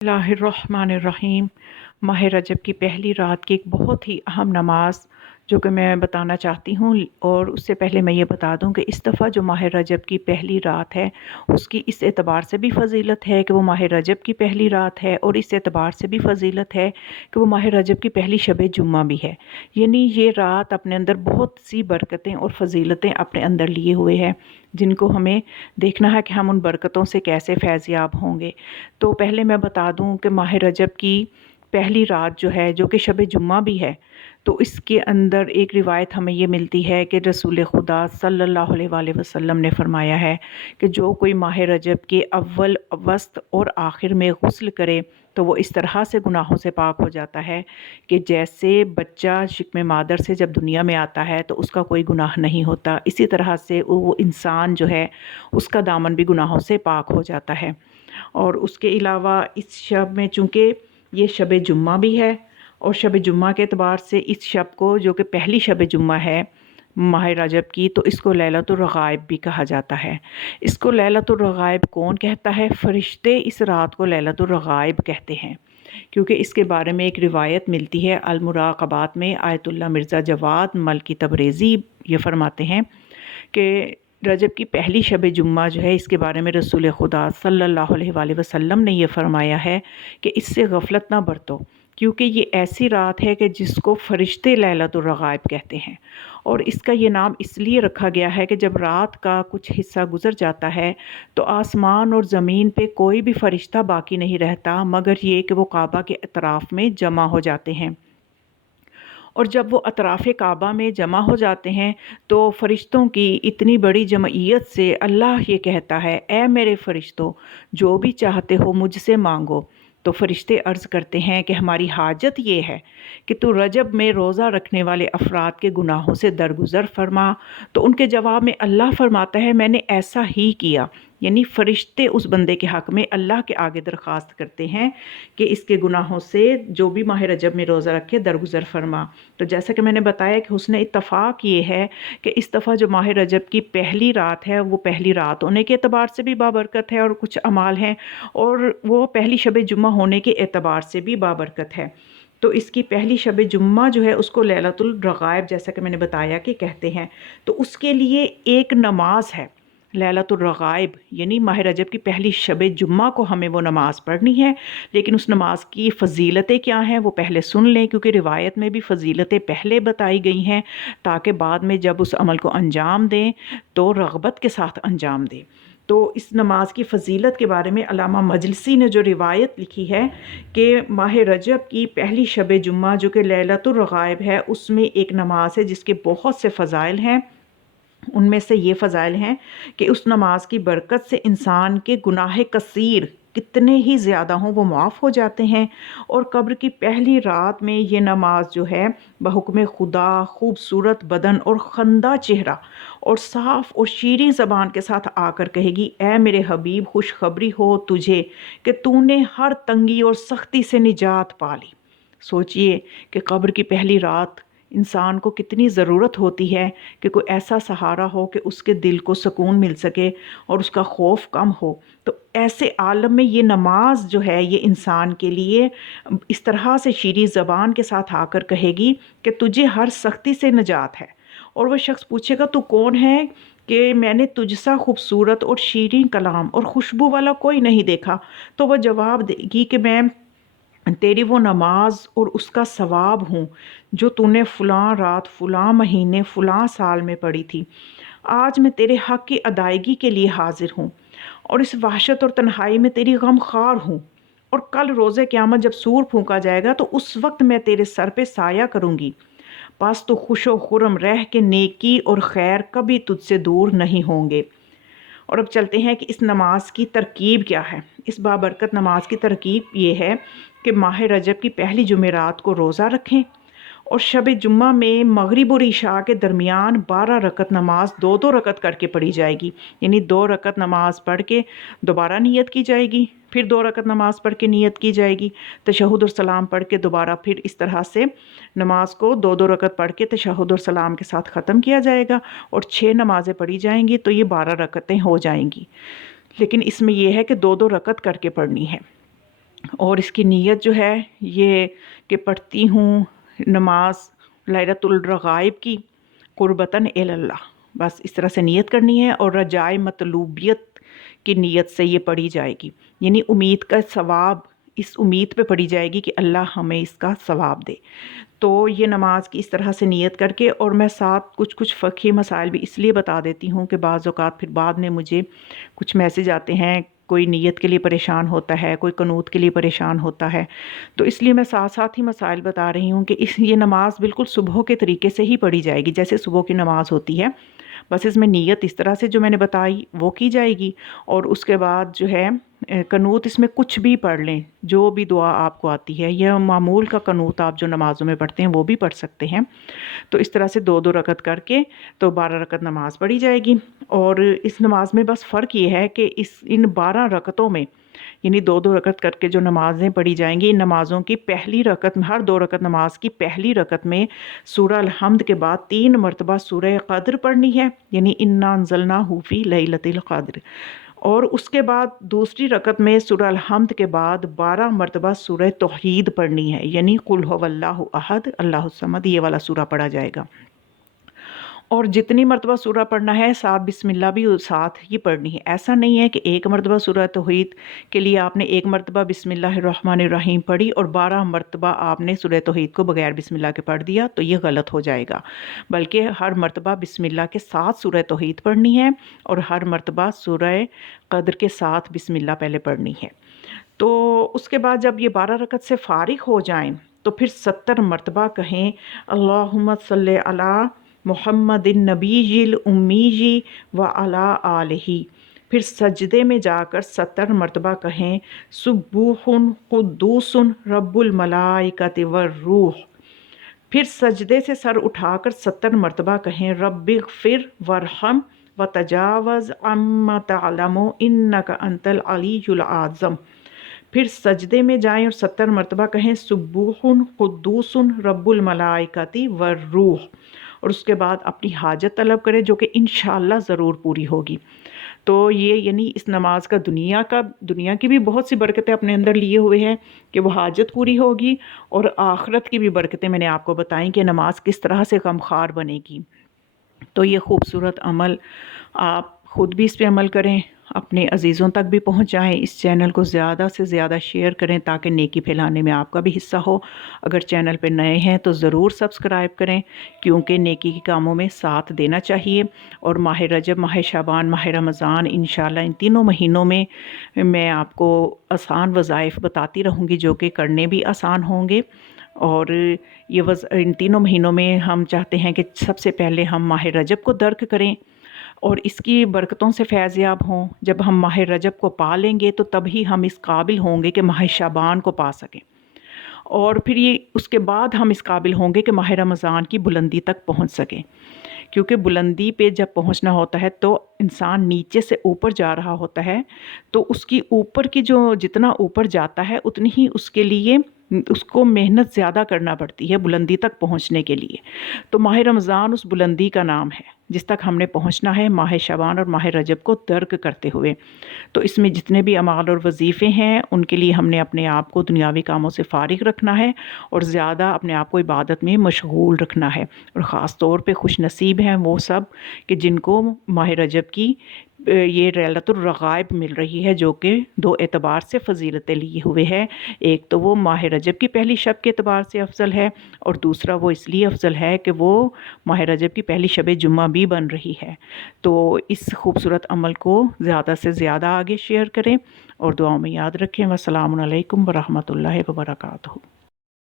बिस्मिल्लाहिर्रहमानिर्रहीम। माह रजब की पहली रात की एक बहुत ही अहम नमाज जो कि मैं बताना चाहती हूँ, और उससे पहले मैं ये बता दूँ कि इस दफ़ा जो माह रजब की पहली रात है उसकी इस एतबार से भी फ़जीलत है कि वो माह रजब की पहली रात है, और इस एतबार से भी फ़जीलत है कि वो माह रजब की पहली शब जुम्मा भी है। यानी ये रात अपने अंदर बहुत सी बरकतें और फ़जीलतें अपने अंदर लिए हुए है, जिनको हमें देखना है कि हम उन बरकतों से कैसे फैज़याब होंगे। तो पहले मैं बता दूं कि माह रजब की पहली रात जो है, जो कि शब जुम्मा भी है, तो इसके अंदर एक रिवायत हमें ये मिलती है कि रसूल खुदा सल्लल्लाहु अलैहि वसल्लम ने फरमाया है कि जो कोई माह रजब के अव्वल, वस्त और आखिर में गुस्ल करे तो वो इस तरह से गुनाहों से पाक हो जाता है कि जैसे बच्चा शिकम मादर से जब दुनिया में आता है तो उसका कोई गुनाह नहीं होता, इसी तरह से वो इंसान जो है उसका दामन भी गुनाहों से पाक हो जाता है। और उसके अलावा इस शब में चूँकि ये शब जुम्मा भी है, और शब जुम्मा के एतबार से इस शब को, जो कि पहली शब जुम्मा है माह रजब की, तो इसको लैलतुल रग़ाइब भी कहा जाता है। इसको लैलतुल रग़ाइब कौन कहता है? फ़रिश्ते इस रात को लैलतुल रग़ाइब कहते हैं, क्योंकि इसके बारे में एक रिवायत मिलती है अल मुराक़बात में। आयतुल्लाह मिर्ज़ा जवाद मल्की तबरेज़ी ये फरमाते हैं कि रजब की पहली शब जुम्मा जो है, इसके बारे में रसूल खुदा सल्लल्लाहु अलैहि वसल्लम ने ये फरमाया है कि इससे गफलत ना बरतो, क्योंकि ये ऐसी रात है कि जिसको फ़रिश्ते लैलतुल रग़ाइब कहते हैं। और इसका ये नाम इसलिए रखा गया है कि जब रात का कुछ हिस्सा गुज़र जाता है तो आसमान और ज़मीन पे कोई भी फ़रिश्ता बाकी नहीं रहता, मगर ये कि वो काबा के अतराफ़ में जमा हो जाते हैं। और जब वो अतराफ़ काबा में जमा हो जाते हैं तो फ़रिश्तों की इतनी बड़ी जमईयत से अल्लाह ये कहता है, ऐ मेरे फ़रिश्तों, जो भी चाहते हो मुझसे मांगो। तो फ़रिश्ते अर्ज़ करते हैं कि हमारी हाजत ये है कि तू रजब में रोज़ा रखने वाले अफराद के गुनाहों से दरगुज़र फ़रमा। तो उनके जवाब में अल्लाह फ़रमाता है, मैंने ऐसा ही किया। यानी फ़रिश्ते उस बंदे के हक़ में अल्लाह के आगे दरख्वास्त करते हैं कि इसके गुनाहों से जो भी माह रजब में रोज़ा रखे दरगुज़र फ़रमा। तो जैसा कि मैंने बताया कि हुस्न इत्तफ़ाक़ ये है कि इस दफ़ा जो माह रजब की पहली रात है वो पहली रात होने के एतबार से भी बाबरकत है और कुछ अमाल हैं, और वो पहली शब जुम्मा होने के एतबार से भी बाबरकत है। तो इसकी पहली शब जुम्मा जो है उसको लैलतुल रग़ाइब, जैसा कि मैंने बताया कि कहते हैं। तो उसके लिए एक नमाज है लैलतुल रग़ाइब, यानी माह रजब की पहली शब जुम्मा को हमें वो नमाज़ पढ़नी है। लेकिन उस नमाज की फ़जीलतें क्या हैं वो पहले सुन लें, क्योंकि रिवायत में भी फ़जीलतें पहले बताई गई हैं, ताकि बाद में जब उस अमल को अंजाम दें तो रग़बत के साथ अंजाम दें। तो इस नमाज की फ़जीलत के बारे में अल्लामा मजलिसी ने जो रिवायत लिखी है कि माह रजब की पहली शब जुम्मा जो कि लैलतुल रग़ाइब है, उसमें एक नमाज है जिसके बहुत से फ़ज़ाइल हैं। उनमें से ये फ़ज़ाइल हैं कि उस नमाज की बरकत से इंसान के गुनाह कसीर कितने ही ज़्यादा हों वो माफ़ हो जाते हैं। और कब्र की पहली रात में ये नमाज जो है बहुक्म खुदा खूबसूरत बदन और खंदा चेहरा और साफ़ और शीरीं ज़बान के साथ आकर कहेगी, ऐ मेरे हबीब, खुशखबरी हो तुझे कि तूने हर तंगी और सख्ती से निजात पा ली। सोचिए कि कब्र की पहली रात इंसान को कितनी ज़रूरत होती है कि कोई ऐसा सहारा हो कि उसके दिल को सुकून मिल सके और उसका खौफ कम हो। तो ऐसे आलम में ये नमाज जो है ये इंसान के लिए इस तरह से शीरीं ज़बान के साथ आकर कहेगी कि तुझे हर सख्ती से निजात है। और वह शख्स पूछेगा, तू कौन है? कि मैंने तुझसा खूबसूरत और शीरीं कलाम और खुशबू वाला कोई नहीं देखा। तो वह जवाब देगी कि मैं तेरी वो नमाज और उसका सवाब हूँ जो तूने फ़लाँ रात फ़लाँ महीने फ़लाँ साल में पढ़ी थी। आज मैं तेरे हक़ की अदायगी के लिए हाजिर हूँ और इस वहशत और तन्हाई में तेरी गमख्वार हूँ। और कल रोज़े क़यामत जब सूर फूंका जाएगा तो उस वक्त मैं तेरे सर पे साया करूँगी। बस तो खुशो खुरम रह के नेकी और खैर कभी तुझसे दूर नहीं होंगे। और अब चलते हैं कि इस नमाज की तरकीब क्या है। इस बाबरकत नमाज की तरकीब ये है कि माह रजब की पहली जुमेरात को रोज़ा रखें और शब जुम्मा में मगरिब और इशा के दरमियान 12 रकत नमाज 2-2 रकत करके पढ़ी जाएगी। यानी 2 रकत नमाज पढ़ के दोबारा नियत की जाएगी, फिर 2 रकत नमाज पढ़ के नियत की जाएगी, तशहुद और सलाम पढ़ के दोबारा फिर इस तरह से नमाज को 2-2 रकत पढ़ के तशहुद और सलाम के साथ ख़त्म किया जाएगा और 6 नमाज़ें पढ़ी जाएंगी, तो ये 12 रकतें हो जाएंगी। लेकिन इसमें यह है कि 2-2 रकत करके पढ़नी है। اور اس کی نیت جو ہے یہ کہ پڑھتی ہوں نماز لیلۃ الرغائب کی قربتاً اللہ، بس اس طرح سے نیت کرنی ہے، اور رجائے مطلوبیت کی نیت سے یہ پڑھی جائے گی، یعنی امید کا ثواب، اس امید پہ پڑھی جائے گی کہ اللہ ہمیں اس کا ثواب دے۔ تو یہ نماز کی اس طرح سے نیت کر کے، اور میں ساتھ کچھ فقہی مسائل بھی اس لیے بتا دیتی ہوں کہ بعض اوقات پھر بعد میں مجھے کچھ میسج آتے ہیں، کوئی نیت کے لیے پریشان ہوتا ہے، کوئی قنوت کے لیے پریشان ہوتا ہے، تو اس لیے میں ساتھ ساتھ ہی مسائل بتا رہی ہوں کہ یہ نماز بالکل صبح کے طریقے سے ہی پڑھی جائے گی جیسے صبح کی نماز ہوتی ہے، بس اس میں نیت اس طرح سے جو میں نے بتائی وہ کی جائے گی، اور اس کے بعد جو ہے قنوت اس میں کچھ بھی پڑھ لیں، جو بھی دعا آپ کو آتی ہے، یا معمول کا قنوت آپ جو نمازوں میں پڑھتے ہیں وہ بھی پڑھ سکتے ہیں۔ تو اس طرح سے 2 رکعت کر کے تو 12 رکعت نماز پڑھی جائے گی، اور اس نماز میں بس فرق یہ ہے کہ ان 12 رکعتوں میں، یعنی 2 رکعت کر کے جو نمازیں پڑھی جائیں گی، ان نمازوں کی پہلی رکعت میں، ہر 2 رکعت نماز کی پہلی رکعت میں سورہ الحمد کے بعد 3 مرتبہ سورہ قدر پڑھنی ہے، یعنی انا انزلناہ فی لیلۃ القدر، اور اس کے بعد دوسری رکعت میں سورہ الحمد کے بعد 12 مرتبہ سورہ توحید پڑھنی ہے، یعنی قل ھو اللہ احد اللہ الصمد، یہ والا سورہ پڑھا جائے گا، اور جتنی مرتبہ سورہ پڑھنا ہے ساتھ بسم اللہ بھی ساتھ ہی پڑھنی ہے۔ ایسا نہیں ہے کہ 1 مرتبہ سورہ توحید کے لیے آپ نے 1 مرتبہ بسم اللہ الرحمن الرحیم پڑھی اور 12 مرتبہ آپ نے سورہ توحید کو بغیر بسم اللہ کے پڑھ دیا، تو یہ غلط ہو جائے گا، بلکہ ہر مرتبہ بسم اللہ کے ساتھ سورہ توحید پڑھنی ہے، اور ہر مرتبہ سورہ قدر کے ساتھ بسم اللہ پہلے پڑھنی ہے۔ تو اس کے بعد جب یہ 12 رکعت سے فارغ ہو جائیں تو پھر 70 مرتبہ کہیں اللہم صلی علی محمد النبی الامی وعلی آلہ، پھر سجدے میں جا کر 70 مرتبہ کہیں سبوح قدوس رب الملائکۃ والروح، پھر سجدے سے سر اٹھا کر 70 مرتبہ کہیں رب اغفر وارحم وتجاوز عما تعلم انک انت العلی العظیم، پھر سجدے میں جائیں اور 70 مرتبہ کہیں سبوح قدوس رب الملائکۃ والروح، اور اس کے بعد اپنی حاجت طلب کرے جو کہ انشاءاللہ ضرور پوری ہوگی۔ تو یہ یعنی اس نماز کا دنیا کی بھی بہت سی برکتیں اپنے اندر لیے ہوئے ہیں کہ وہ حاجت پوری ہوگی، اور آخرت کی بھی برکتیں میں نے آپ کو بتائیں کہ نماز کس طرح سے غمخوار بنے گی۔ تو یہ خوبصورت عمل آپ خود بھی اس پہ عمل کریں، اپنے عزیزوں تک بھی پہنچائیں، اس چینل کو زیادہ سے زیادہ شیئر کریں تاکہ نیکی پھیلانے میں آپ کا بھی حصہ ہو۔ اگر چینل پہ نئے ہیں تو ضرور سبسکرائب کریں، کیونکہ نیکی کے کاموں میں ساتھ دینا چاہیے، اور ماہ رجب، ماہ شعبان، ماہ رمضان، انشاءاللہ ان تینوں مہینوں میں میں آپ کو آسان وظائف بتاتی رہوں گی جو کہ کرنے بھی آسان ہوں گے، اور ان تینوں مہینوں میں ہم چاہتے ہیں کہ سب سے پہلے ہم ماہ رجب کو درک کریں اور اس کی برکتوں سے فیض یاب ہوں۔ جب ہم ماہ رجب کو پا لیں گے تو تب ہی ہم اس قابل ہوں گے کہ ماہ شعبان کو پا سکیں، اور پھر اس کے بعد ہم اس قابل ہوں گے کہ ماہ رمضان کی بلندی تک پہنچ سکیں، کیونکہ بلندی پہ جب پہنچنا ہوتا ہے تو انسان نیچے سے اوپر جا رہا ہوتا ہے، تو اس کی اوپر کی جتنا اوپر جاتا ہے اتنی ہی اس کے لیے اس کو محنت زیادہ کرنا پڑتی ہے بلندی تک پہنچنے کے لیے۔ تو ماہ رمضان اس بلندی کا نام ہے جس تک ہم نے پہنچنا ہے، ماہ شعبان اور ماہ رجب کو درک کرتے ہوئے۔ تو اس میں جتنے بھی اعمال اور وظیفے ہیں ان کے لیے ہم نے اپنے آپ کو دنیاوی کاموں سے فارغ رکھنا ہے، اور زیادہ اپنے آپ کو عبادت میں مشغول رکھنا ہے، اور خاص طور پہ خوش نصیب ہیں وہ سب کہ جن کو ماہ رجب کی یہ لیلۃ الرغائب مل رہی ہے، جو کہ 2 اعتبار سے فضیلتیں لیے ہوئے ہے۔ ایک تو وہ ماہ رجب کی پہلی شب کے اعتبار سے افضل ہے، اور دوسرا وہ اس لیے افضل ہے کہ وہ ماہ رجب کی پہلی شب جمعہ بھی بن رہی ہے۔ تو اس خوبصورت عمل کو زیادہ سے زیادہ آگے شیئر کریں اور دعاؤں میں یاد رکھیں۔ والسلام علیکم ورحمۃ اللہ وبرکاتہ۔